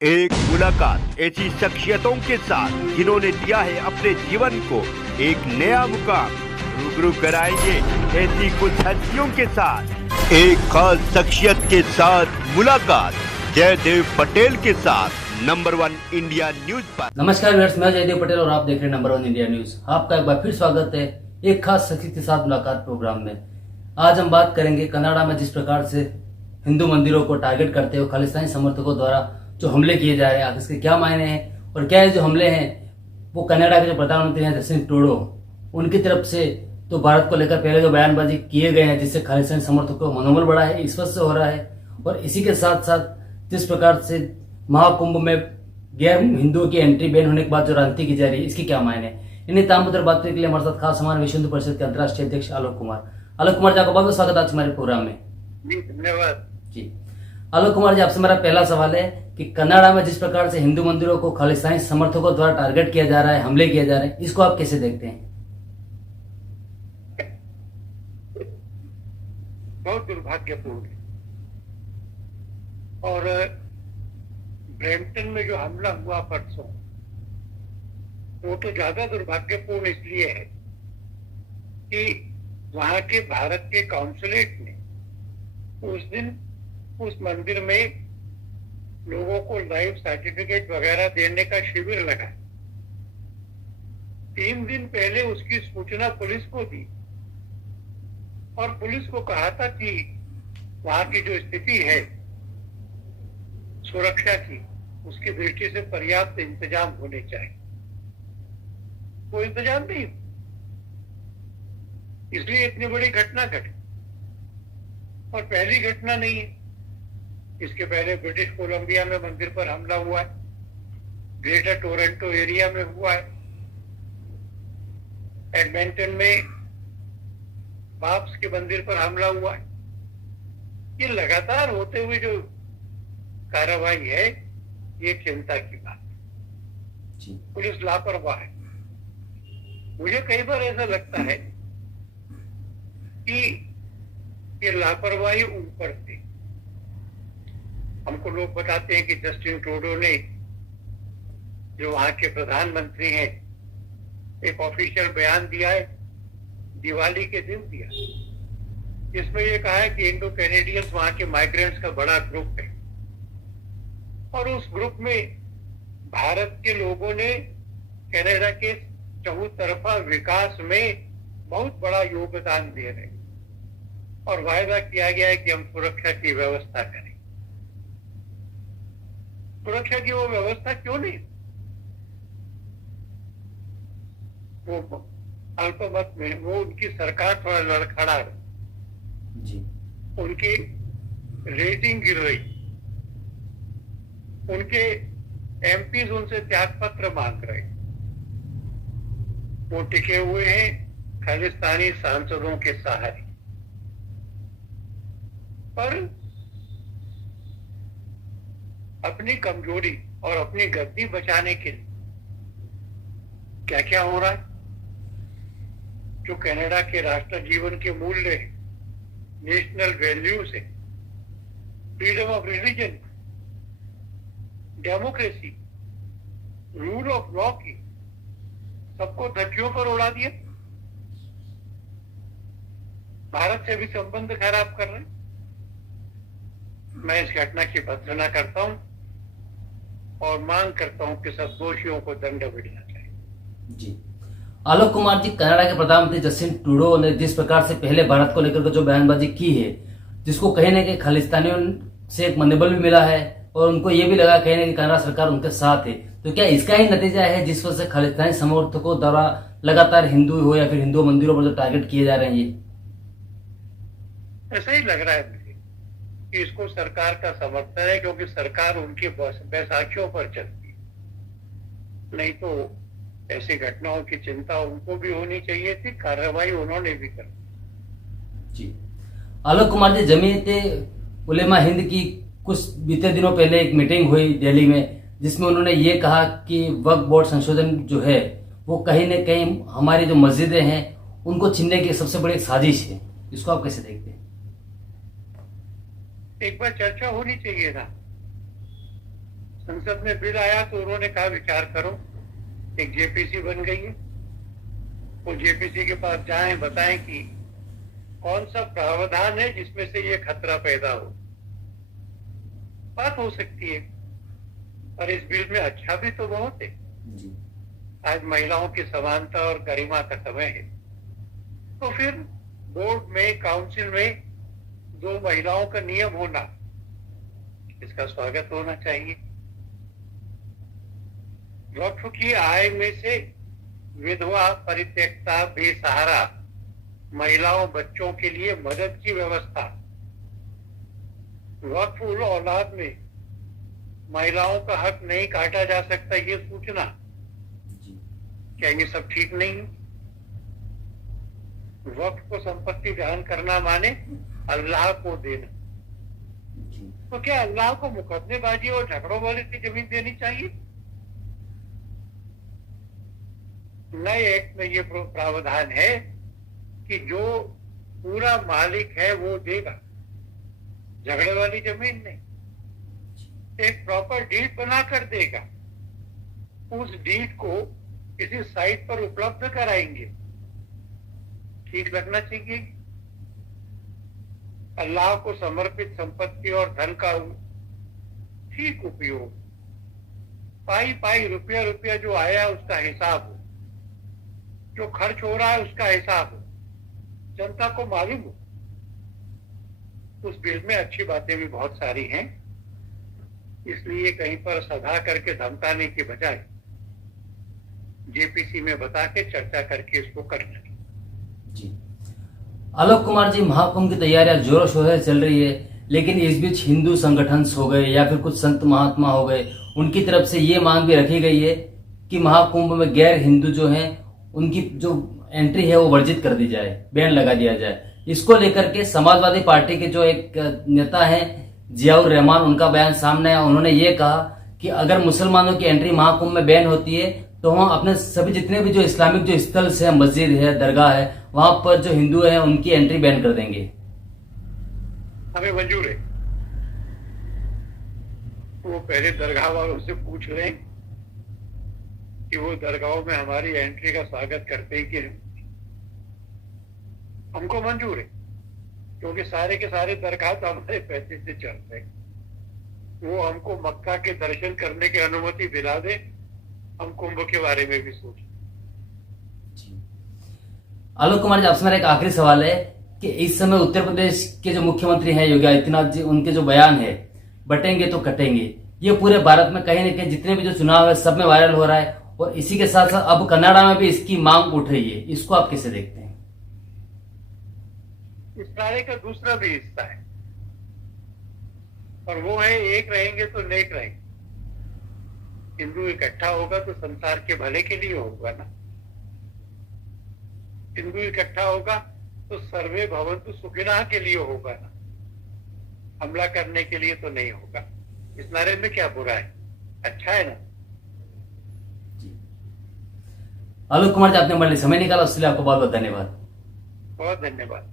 एक मुलाकात ऐसी शख्सियतों के साथ जिन्होंने दिया है अपने जीवन को एक नया मुकाम। रूबरू कराएंगे ऐसी कुछ हस्तियों के साथ एक खास शख्सियत के साथ मुलाकात जयदेव पटेल के साथ नंबर 1 इंडिया न्यूज पर। नमस्कार व्यूअर्स, मैं जयदेव पटेल और आप देख रहे हैं नंबर 1 इंडिया न्यूज। आपका एक बार फिर स्वागत है एक खास शख्सियत के साथ मुलाकात प्रोग्राम में। आज हम बात करेंगे कनाडा में जिस प्रकार से हिंदू मंदिरों को टारगेट करते हुए खालिस्तानी समर्थकों द्वारा जो हमले किए जा रहे हैं, इसके क्या मायने हैं और क्या है जो हमले हैं वो कनाडा के जो प्रधानमंत्री हैं जस्टिन ट्रूडो उनकी तरफ से तो भारत को लेकर पहले जो बयानबाजी किए गए हैं जिससे खालिस्तानी समर्थकों का मनोबल बढ़ा है, इस वजह से हो रहा है। और इसी के साथ साथ जिस प्रकार से महाकुंभ में गैर हिंदुओं की एंट्री बैन होने के बाद जो राजनीति की जा रही है, इसके क्या मायने हैं, इन्हीं ताम मुद्दे बात करने के लिए हमारे साथ खास हमारे विश्व हिंदू परिषद के अंतर्राष्ट्रीय अध्यक्ष आलोक कुमार जी, आपका बहुत बहुत स्वागत आज हमारे प्रोग्राम में। जी धन्यवाद जी आलोक कुमार जी, आपसे मेरा पहला सवाल है कि कनाडा में जिस प्रकार से हिंदू मंदिरों को खालिस्तानी समर्थकों द्वारा टारगेट किया जा रहा है, हमले किए जा रहे हैं, इसको आप कैसे देखते हैं? बहुत दुर्भाग्यपूर्ण है। और ब्रैम्पटन में जो हमला हुआ परसों, वो तो ज्यादा दुर्भाग्यपूर्ण इसलिए है कि वहां के भारत के काउंसुलेट ने उस दिन उस मंदिर में लोगों को लाइव सर्टिफिकेट वगैरह देने का शिविर लगा। 3 दिन पहले उसकी सूचना पुलिस को दी और पुलिस को कहा था कि वहां की जो स्थिति है सुरक्षा की, उसकी दृष्टि से पर्याप्त इंतजाम होने चाहिए। वो इंतजाम नहीं, इसलिए इतनी बड़ी घटना घटी। और पहली घटना नहीं है, इसके पहले ब्रिटिश कोलंबिया में मंदिर पर हमला हुआ है, ग्रेटर टोरंटो एरिया में हुआ है, एडमंटन में बाप्स के मंदिर पर हमला हुआ है। ये लगातार होते हुए जो कार्रवाई है, ये चिंता की बात है। पुलिस लापरवाह है। मुझे कई बार ऐसा लगता है कि ये लापरवाही ऊपर से, हमको लोग बताते हैं कि जस्टिन ट्रूडो ने, जो वहां के प्रधानमंत्री हैं, एक ऑफिशियल बयान दिया है, दिवाली के दिन दिया, जिसमें ये कहा है कि इंडो कैनेडियंस वहां के माइग्रेंट्स का बड़ा ग्रुप है और उस ग्रुप में भारत के लोगों ने कनाडा के चहुतरफा विकास में बहुत बड़ा योगदान दे रहे हैं और वायदा किया गया है कि हम सुरक्षा की व्यवस्था करें। सुरक्षा की वो व्यवस्था क्यों नहीं? वो अल्पमत में, वो उनकी सरकार थोड़ा लड़खड़ा जी, उनकी रेटिंग गिर रही, उनके एमपीज उनसे त्यागपत्र मांग रहे, वो टिके हुए हैं खालिस्तानी सांसदों के सहारे। पर अपनी कमजोरी और अपनी गद्दी बचाने के लिए क्या क्या हो रहा है, जो कनाडा के राष्ट्र जीवन के मूल्य, नेशनल वैल्यूज है, freedom of religion, democracy, rule of law की, सबको धज्जियों पर उड़ा दिया। भारत से भी संबंध खराब कर रहे हैं। मैं इस घटना की भर्त्सना करता हूं और मांग करता हूं कि सब दोषियों को दंड मिलना चाहिए। जी आलोक कुमार जी, कनाडा के प्रधानमंत्री जस्टिन ट्रूडो ने जिस प्रकार से पहले भारत को लेकर जो बयानबाजी की है, जिसको कहीं ना कहीं खालिस्तानियों से एक मनोबल भी मिला है और उनको ये भी लगा कहीं ना कहीं कनाडा सरकार उनके साथ है, तो क्या इसका ही नतीजा है जिस वजह से खालिस्तानी समर्थकों द्वारा लगातार हिंदू हो या फिर हिंदू मंदिरों पर जो टारगेट किए जा रहे हैं? ये ऐसा ही लग रहा है मुझे कि इसको सरकार का समर्थन है, क्योंकि सरकार उनकी बैसाखियों पर चलती है। नहीं तो ऐसी घटनाओं की चिंता उनको भी होनी चाहिए थी, कार्रवाई उन्होंने भी कर। जी आलोक कुमार जी, जमीयत उलेमा हिंद की कुछ बीते दिनों पहले एक मीटिंग हुई दिल्ली में, जिसमें उन्होंने ये कहा कि वक्फ बोर्ड संशोधन जो है वो कहीं न कहीं हमारी जो मस्जिदें हैं उनको छीनने की सबसे बड़ी साजिश है। इसको आप कैसे देखते हैं? एक बार चर्चा होनी चाहिए ना। संसद में बिल आया तो उन्होंने कहा विचार करो, एक जेपीसी बन गई है, वो जेपीसी के पास जाएं, बताएं कि कौन सा प्रावधान है जिसमें से ये खतरा पैदा हो। बात हो सकती है। और इस बिल में अच्छा भी तो बहुत है। आज महिलाओं की समानता और गरिमा का समय है, तो फिर बोर्ड में, काउंसिल में 2 महिलाओं का नियम होना, इसका स्वागत होना चाहिए। वक्फ की आय में से विधवा, परित्यक्ता, बेसहारा महिलाओं, बच्चों के लिए मदद की व्यवस्था, वक्फ उल औलाद में महिलाओं का हक नहीं काटा जा सकता, ये सूचना, क्या ये सब ठीक नहीं है? वक्फ को संपत्ति दान करना माने अल्लाह को देना, तो क्या अल्लाह को मुकदमेबाजी और झगड़ों वाले की जमीन देनी चाहिए? नए एक्ट में ये प्रावधान है कि जो पूरा मालिक है वो देगा, झगड़े वाली जमीन नहीं, एक प्रॉपर डीड बनाकर देगा। उस डीड को किसी साइट पर उपलब्ध कराएंगे, ठीक लगना चाहिए। अल्लाह को समर्पित संपत्ति और धन का ठीक उपयोग, पाई पाई, रुपया रुपया जो आया उसका हिसाब हो, जो खर्च हो रहा है उसका हिसाब हो, जनता को मालूम हो। उस बिल में अच्छी बातें भी बहुत सारी हैं, इसलिए कहीं पर सधा करके धमकाने की बजाय जेपीसी में बता के चर्चा करके इसको करना जी। आलोक कुमार जी, महाकुंभ की तैयारियां जोरों शोरों से चल रही है, लेकिन इस बीच हिंदू संगठन हो गए या फिर कुछ संत महात्मा हो गए, उनकी तरफ से ये मांग भी रखी गई है कि महाकुंभ में गैर हिंदू जो हैं उनकी जो एंट्री है वो वर्जित कर दी जाए, बैन लगा दिया जाए। इसको लेकर के समाजवादी पार्टी के जो एक नेता हैं जियाउर रहमान, उनका बयान सामने आया। उन्होंने ये कहा कि अगर मुसलमानों की एंट्री महाकुंभ में बैन होती है तो हम अपने सभी जितने भी जो इस्लामिक जो स्थल है, मस्जिद है, दरगाह है, वहां पर जो हिंदू है उनकी एंट्री बैन कर देंगे। हमें मंजूर है। वो पहले दरगाह वालों से पूछ लें कि वो दरगाहों में हमारी एंट्री का स्वागत करते हैं कि नहीं। हमको मंजूर है, क्योंकि सारे के सारे दरगाह तो हमारे पैसे से चलते हैं। वो हमको मक्का के दर्शन करने की अनुमति दिला दे, हम कुंभ के बारे में भी सोचें। आलोक कुमार जी, आपसे मेरा एक आखिरी सवाल है कि इस समय उत्तर प्रदेश के जो मुख्यमंत्री हैं योगी आदित्यनाथ जी, उनके जो बयान है बटेंगे तो कटेंगे, ये पूरे भारत में कहीं न कहीं जितने भी जो चुनाव है सब में वायरल हो रहा है, और इसी के साथ साथ अब कनाडा में भी इसकी मांग उठ रही है। इसको आप कैसे देखते हैं? इस सारे का दूसरा भी हिस्सा है, और वो है एक रहेंगे तो नेक रहेंगे। हिंदू इकट्ठा होगा तो संसार के भले के लिए होगा ना। हिंदू इकट्ठा होगा तो सर्वे भवन्तु सुखिनः के लिए होगा ना, हमला करने के लिए तो नहीं होगा। इस नारे में क्या बुरा है, अच्छा है ना। आलोक कुमार जी, आपने हमारे लिए समय निकाला, उसके लिए आपको बहुत बहुत धन्यवाद। बहुत धन्यवाद।